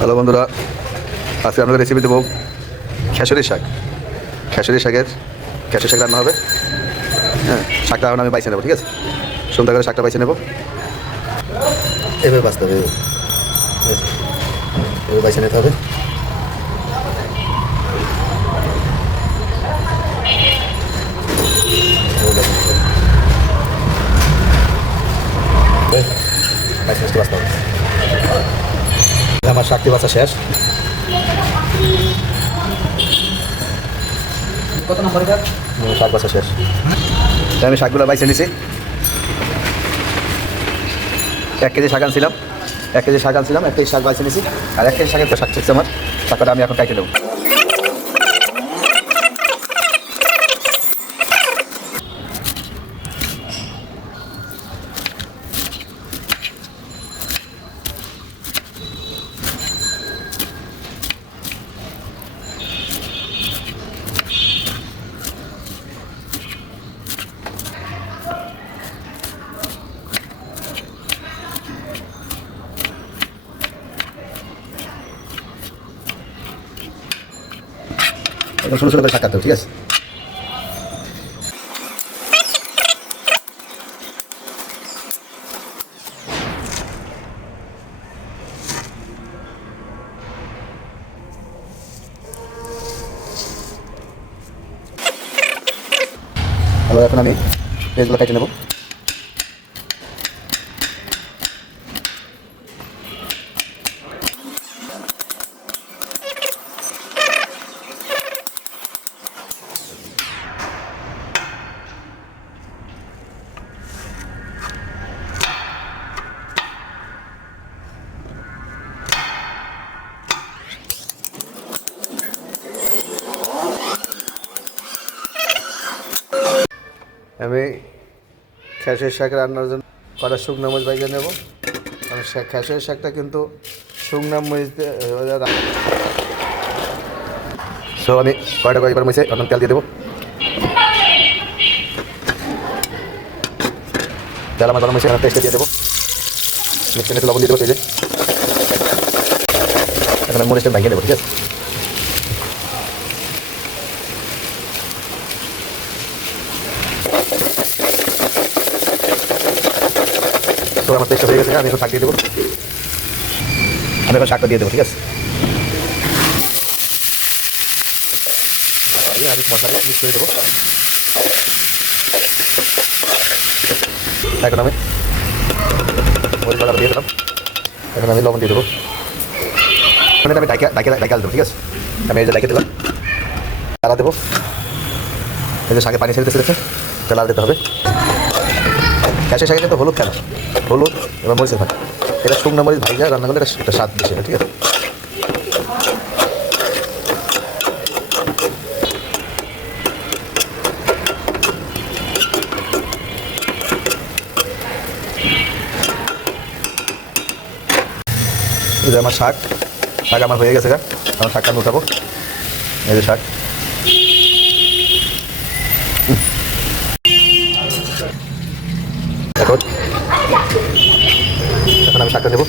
Hello বন্ধুরা, আজকে আপনাদের রেসিপি দেবো খেসুরি শাক। খেসুরি শাক রান্না হবে। হ্যাঁ, শাকটা এখন আমি বাইছে নেবো, ঠিক আছে? সুন্দর করে শাকটা বাইছে নেবো। এভাবে বাঁচতে হবে, এভাবে বাইছে নিতে হবে। বাঁচতে হবে। আমার শাকটি বাঁচা শেষ। কত নম্বর শাক বাছা শেষ। আমি শাকগুলো বাইছে নিছি। 1 কেজি শাক আনছিলাম, 1 কেজি শাক বাইছে নিছি। আর 1 কেজি শাকের তো শাক থাকছে আমার। শাকটা আমি এখন কাটে নেব। ছোটো ছোটো করে শাক কাটতে হবে, ঠিক আছে? তাহলে এখন আমি পেঁয়াজগুলো কেটে নেব। আমি খেসের শাক রান্নার জন্য কটা শুকনো মরিচ বাইজে নেব। কারণ খেসের শাকটা কিন্তু শুকনো মরিচ সো আমি কয়টা কয়েকবার মরিচে এখন তেল দিয়ে দেবো। তেল আমার গরম মরিচে এখন পেস্টে দিয়ে দেবো। মিক্সিতে একটু লবণ দিয়ে দেবো। তেলে এখন আমি মরিচটা ভাঙিয়ে দেবো, ঠিক আছে? তো আমার পেস্টটা হয়ে গেছে, আমি এখন শাক দিয়ে দেবো। আমি এখন শাকটা দিয়ে দেবো, ঠিক আছে? আমি মশলা মিক্স করে দেবো। এখন আমি মরিচ বাটা দিয়ে দিলাম। এখন আমি লবণ দিয়ে দেবো। মানে আমি ডাইকে দেবো, ঠিক আছে? আমি এই যে ডাইকে দিলাম, তালা দেবো। এই যে শাকে পানি ছেড়েছে, তেলা দিতে হবে। গ্যাসের শাকে কিন্তু হলুদ কেন? হলুদ এবার মরিচের ভাত, এটা শুকনো মরিচ ভাইজা রান্না করলে এটা স্বাদ বেশি, ঠিক আছে? এই যে আমার শাক আমার হয়ে গেছে। আমার শাকটা আমি উঠাবো। এই যে শাক, এখন আমি শাকটা দেবো।